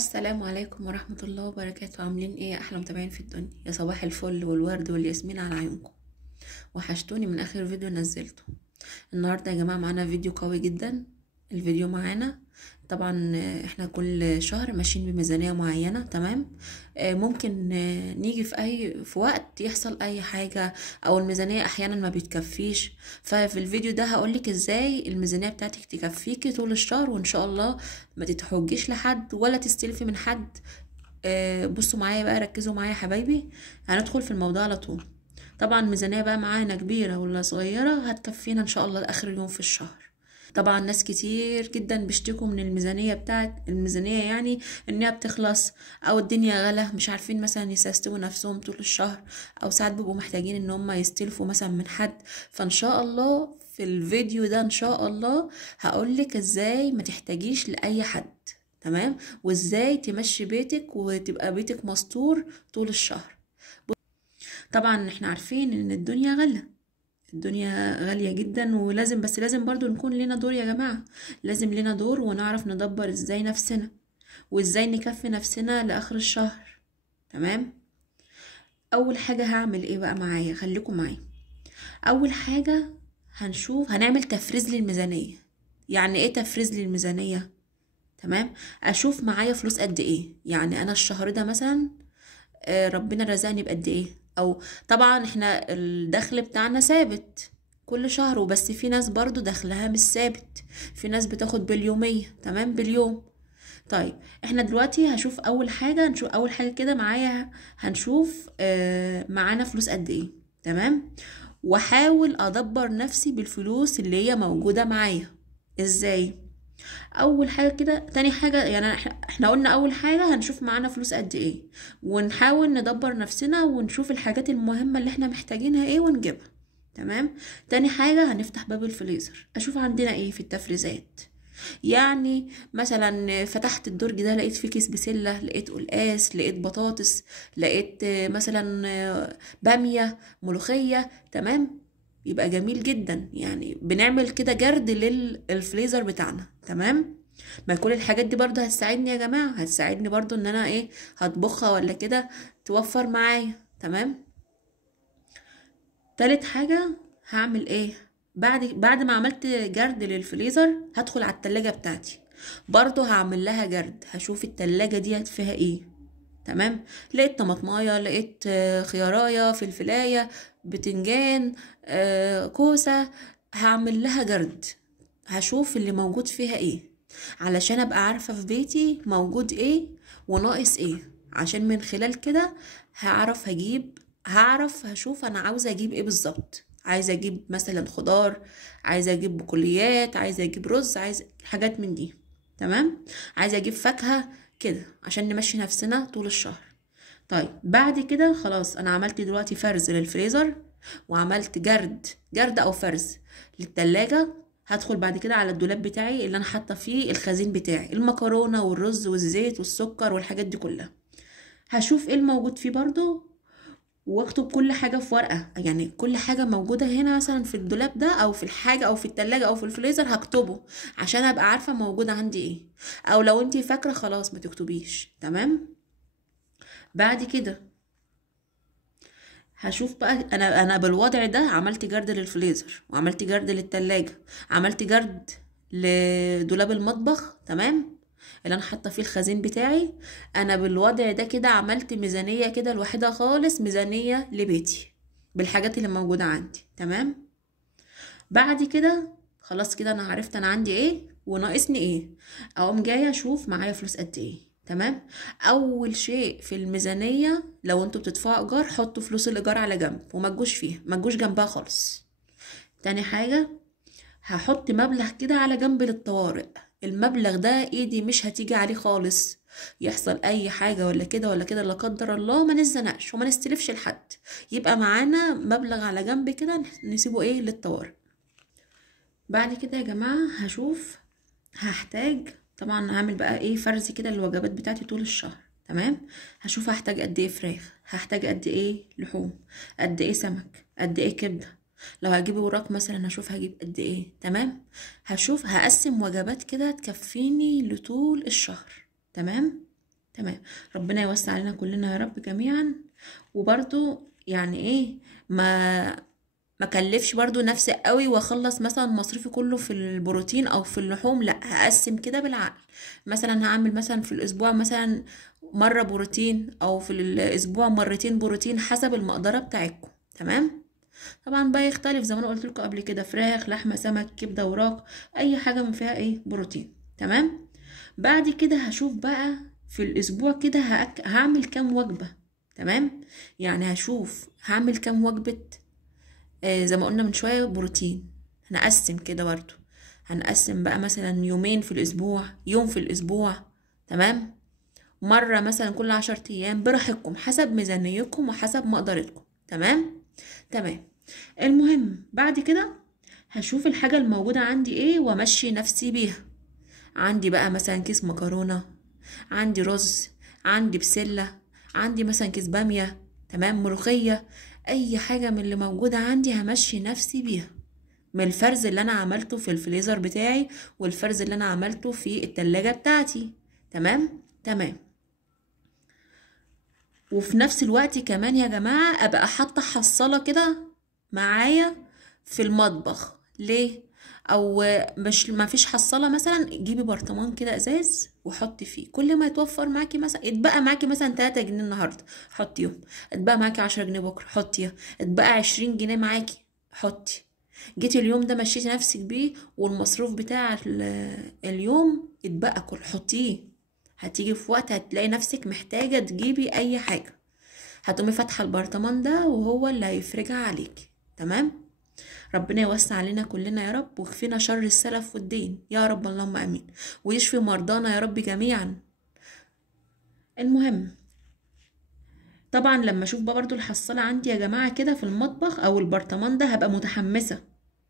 السلام عليكم ورحمة الله وبركاته. عاملين ايه يا احلى متابعين في الدنيا؟ يا صباح الفل والورد والياسمين على عيونكم. وحشتوني من اخر فيديو نزلته. النهاردة يا جماعة معانا فيديو قوي جدا. الفيديو معانا طبعا احنا كل شهر ماشيين بميزانية معينة، تمام. ممكن نيجي في وقت يحصل اي حاجة او الميزانية احيانا ما بتكفيش. ففي الفيديو ده هقولك ازاي الميزانية بتاعتك تكفيكي طول الشهر، وان شاء الله ما تتحجيش لحد ولا تستلفي من حد. بصوا معايا بقى، ركزوا معايا يا حبايبي. هندخل في الموضوع على طول. طبعا ميزانية بقى معانا كبيرة ولا صغيرة هتكفينا ان شاء الله لاخر يوم في الشهر. طبعا ناس كتير جدا بيشتكوا من الميزانية بتاعت الميزانية، يعني انها بتخلص او الدنيا غلا، مش عارفين مثلا يسيستموا نفسهم طول الشهر، او ساعات بيبقوا محتاجين ان هم يستلفوا مثلا من حد. فان شاء الله في الفيديو ده ان شاء الله هقولك ازاي ما تحتاجيش لاي حد، تمام، وازاي تمشي بيتك وتبقى بيتك مستور طول الشهر. طبعا احنا عارفين ان الدنيا الدنيا غالية جدا، ولازم بس لازم برضو نكون لنا دور يا جماعة. لازم لنا دور ونعرف ندبر ازاي نفسنا وازاي نكفي نفسنا لآخر الشهر، تمام. اول حاجة هعمل ايه بقى؟ معايا، خليكم معايا. اول حاجة هنعمل تفريز للميزانية. يعني ايه تفريز للميزانية؟ تمام. اشوف معايا فلوس قد ايه، يعني انا الشهر ده مثلا ربنا رزقني بقد ايه. او طبعا احنا الدخل بتاعنا ثابت كل شهر، وبس في ناس برضو دخلها مش ثابت، في ناس بتاخد باليومية، تمام، باليوم. طيب احنا دلوقتي نشوف اول حاجة كده معايا. هنشوف معانا فلوس قد ايه، تمام. واحاول ادبر نفسي بالفلوس اللي هي موجودة معايا. ازاي؟ اول حاجه كده. تاني حاجه يعني احنا قلنا اول حاجه هنشوف معانا فلوس قد ايه، ونحاول ندبر نفسنا ونشوف الحاجات المهمه اللي احنا محتاجينها ايه ونجيبها، تمام. تاني حاجه هنفتح باب الفريزر، اشوف عندنا ايه في التفريزات. يعني مثلا فتحت الدرج ده لقيت فيه كيس بسله، لقيت قلقاس، لقيت بطاطس، لقيت مثلا باميه، ملوخيه، تمام. يبقى جميل جدا، يعني بنعمل كده جرد للفريزر بتاعنا، تمام. ما كل الحاجات دي برضو هتساعدني يا جماعة، هتساعدني برضو ان انا ايه، هطبخها ولا كده توفر معايا، تمام. تالت حاجة هعمل ايه؟ بعد ما عملت جرد للفريزر هدخل على التلاجة بتاعتي، برضو هعمل لها جرد، هشوف التلاجة دي فيها ايه، تمام. لقيت طماطمايه، لقيت خيارايه، فلفلايه، بتنجان، كوسه، هعمل لها جرد. هشوف اللي موجود فيها ايه علشان ابقى عارفه في بيتي موجود ايه وناقص ايه، عشان من خلال كده هشوف انا عاوزه اجيب ايه بالظبط. عايزه اجيب مثلا خضار، عايزه اجيب بقوليات، عايزه اجيب رز، عايزه حاجات من دي، تمام. عايزه اجيب فاكهه كده عشان نمشي نفسنا طول الشهر. طيب بعد كده خلاص انا عملت دلوقتي فرز للفريزر، وعملت جرد او فرز للتلاجة. هدخل بعد كده على الدولاب بتاعي اللي انا حاطه فيه الخزين بتاعي، المكرونه والرز والزيت والسكر والحاجات دي كلها. هشوف ايه الموجود فيه برضو، واكتب كل حاجه في ورقه، يعني كل حاجه موجوده هنا مثلا في الدولاب ده او في الحاجه او في التلاجة او في الفريزر هكتبه عشان ابقى عارفه موجود عندي ايه. او لو انتي فاكره خلاص ما تكتبيش، تمام. بعد كده هشوف بقى، انا بالوضع ده عملت جرد للفريزر، وعملت جرد للتلاجة، عملت جرد لدولاب المطبخ، تمام، اللي انا حاطه فيه الخزين بتاعي. انا بالوضع ده كده عملت ميزانيه كده لوحدها خالص، ميزانيه لبيتي بالحاجات اللي موجوده عندي، تمام. بعد كده خلاص كده انا عرفت انا عندي ايه وناقصني ايه. اقوم جايه اشوف معايا فلوس قد ايه، تمام. اول شيء في الميزانيه، لو انتوا بتدفعوا ايجار حطوا فلوس الايجار على جنب وما تجوش فيها، ما تجوش جنبها خالص. تاني حاجه هحط مبلغ كده على جنب للطوارئ. المبلغ ده ايدي مش هتيجي عليه خالص، يحصل اي حاجه ولا كده ولا كده لا قدر الله، ما نزنقش وما نستلفش لحد، يبقى معانا مبلغ على جنب كده نسيبه ايه للطوارئ. بعد كده يا جماعة هحتاج طبعا هعمل بقى ايه فرز كده للوجبات بتاعتي طول الشهر، تمام. هشوف هحتاج قد ايه فراخ، هحتاج قد ايه لحوم، قد ايه سمك، قد ايه كبدة. لو هجيب وراك مثلا هشوف هجيب قد ايه، تمام. هقسم وجبات كده تكفيني لطول الشهر، تمام. تمام. ربنا يوسع علينا كلنا يا رب جميعا. وبرضو يعني ايه، ما كلفش برضو نفسي قوي واخلص مثلا مصروفي كله في البروتين او في اللحوم، لا هقسم كده بالعقل. مثلا هعمل مثلا في الاسبوع مثلا مرة بروتين، او في الاسبوع مرتين بروتين، حسب المقدرة بتاعتكم. تمام. طبعا بقى يختلف زي ما انا قلت لكم قبل كده، فراخ، لحمة، سمك، كبدة، وراك، اي حاجة من فيها ايه بروتين. تمام. بعد كده هشوف بقى في الاسبوع كده هعمل كام وجبة. تمام. يعني هشوف هعمل كام وجبة. زي ما قلنا من شوية بروتين. هنقسم كده برضو، هنقسم بقى مثلا يومين في الاسبوع، يوم في الاسبوع. تمام. مرة مثلا كل 10 ايام، براحتكم حسب ميزانيتكم وحسب مقدرتكم. تمام. تمام. المهم بعد كده هشوف الحاجة الموجودة عندي ايه وامشي نفسي بيها. عندي بقى مثلا كيس مكرونة، عندي رز، عندي بسلة، عندي مثلا كيس بامية، تمام، ملوخية، اي حاجة من اللي موجودة عندي همشي نفسي بيها، من الفرز اللي انا عملته في الفريزر بتاعي والفرز اللي انا عملته في التلاجة بتاعتي. تمام. تمام. وفي نفس الوقت كمان يا جماعة ابقى حاطة حصالة كده معايا في المطبخ. ليه؟ او مش ما فيش حصالة، مثلا جيبي برطمان كده ازاز وحطي فيه، كل ما يتوفر معاكي مثلا، اتبقى معاكي مثلا 3 جنيه النهارده حطيهم، اتبقى معاكي 10 جنيه بكره حطيها، اتبقى 20 جنيه معاكي حطي. جيتي اليوم ده مشيتي نفسك بيه، والمصروف بتاع اليوم اتبقى كل حطيه. هتيجي في وقت هتلاقي نفسك محتاجة تجيبي اي حاجة، هتقومي فاتحة البرطمان ده وهو اللي هيفرجها عليك. تمام. ربنا يوسع علينا كلنا يا رب، ويكفينا شر السلف والدين يا رب، اللهم امين، ويشفي مرضانا يا رب جميعا. المهم طبعا لما اشوف بقى برضو الحصالة عندي يا جماعة كده في المطبخ او البرطمان ده، هبقى متحمسة.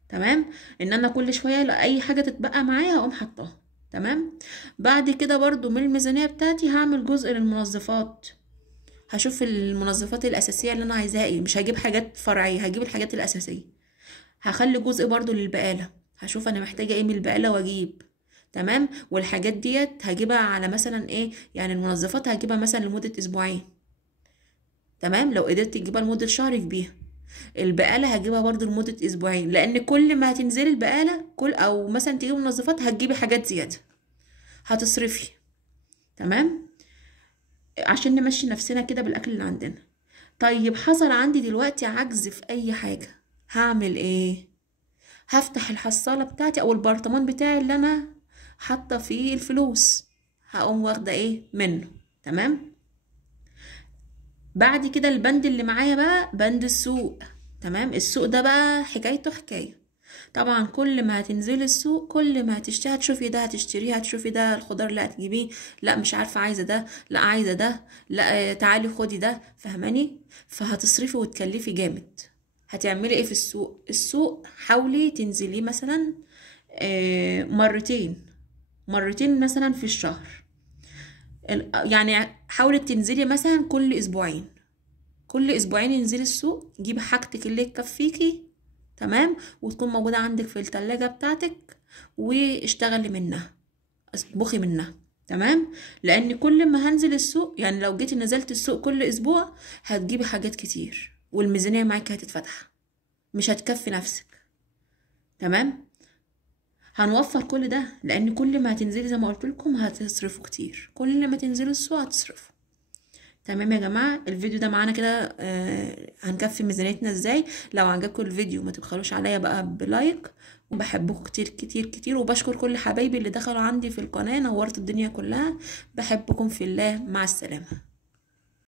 تمام. ان انا كل شوية اي حاجة تتبقى معايا هقوم حطاها. تمام. بعد كده برضو من الميزانية بتاعتي هعمل جزء للمنظفات. هشوف المنظفات الاساسية اللي انا عايزاها ايه، مش هجيب حاجات فرعية، هجيب الحاجات الاساسية. هخلي جزء برضو للبقالة، هشوف انا محتاجة ايه من البقالة واجيب. تمام. والحاجات ديت هجيبها على مثلا ايه، يعني المنظفات هجيبها مثلا لمدة اسبوعين. تمام. لو قدرت تجيبها لمدة شهر بيها. البقالة هجيبها برضو لمدة اسبوعين، لان كل ما هتنزلي البقالة كل او مثلا تجيبي منظفات هتجيبي حاجات زيادة، هتصرفي. تمام. عشان نمشي نفسنا كده بالاكل اللي عندنا. طيب حصل عندي دلوقتي عجز في اي حاجة، هعمل ايه؟ هفتح الحصالة بتاعتي او البرطمان بتاعي اللي انا حاطة فيه الفلوس، هقوم واخدة ايه منه. تمام. بعد كده البند اللي معايا بقى بند السوق. تمام. السوق ده بقى حكايته حكاية. طبعا كل ما هتنزلي السوق كل ما هتشتري، هتشوفي ده هتشتريه، هتشوفي ده الخضار لا هتجيبيه، لا مش عارفة عايزة ده، لا عايزة ده، لا تعالي خدي ده، فهماني؟ فهتصرفي وتكلفي جامد. هتعملي ايه في السوق؟ السوق حاولي تنزلي مثلا مرتين مثلا في الشهر. يعني حاولي تنزلي مثلا كل اسبوعين، كل اسبوعين انزلي السوق، جيبي حاجتك اللي تكفيكي. تمام. وتكون موجودة عندك في التلاجة بتاعتك، واشتغلي منها، اطبخي منها. تمام. لان كل ما هنزل السوق، يعني لو جيتي نزلت السوق كل اسبوع هتجيبي حاجات كتير، والميزانية معاكي هتتفتح، مش هتكفي نفسك. تمام. هنوفر كل ده، لان كل ما هتنزلي زي ما قلت لكم هتصرفوا كتير، كل ما تنزلوا السوق هتصرفوا. تمام يا جماعه، الفيديو ده معانا كده هنكفي ميزانيتنا ازاي. لو عجبكم الفيديو ما تبخلوش عليا بقى بلايك، وبحبكم كتير كتير كتير، وبشكر كل حبايبي اللي دخلوا عندي في القناه، نورت الدنيا كلها. بحبكم في الله، مع السلامه.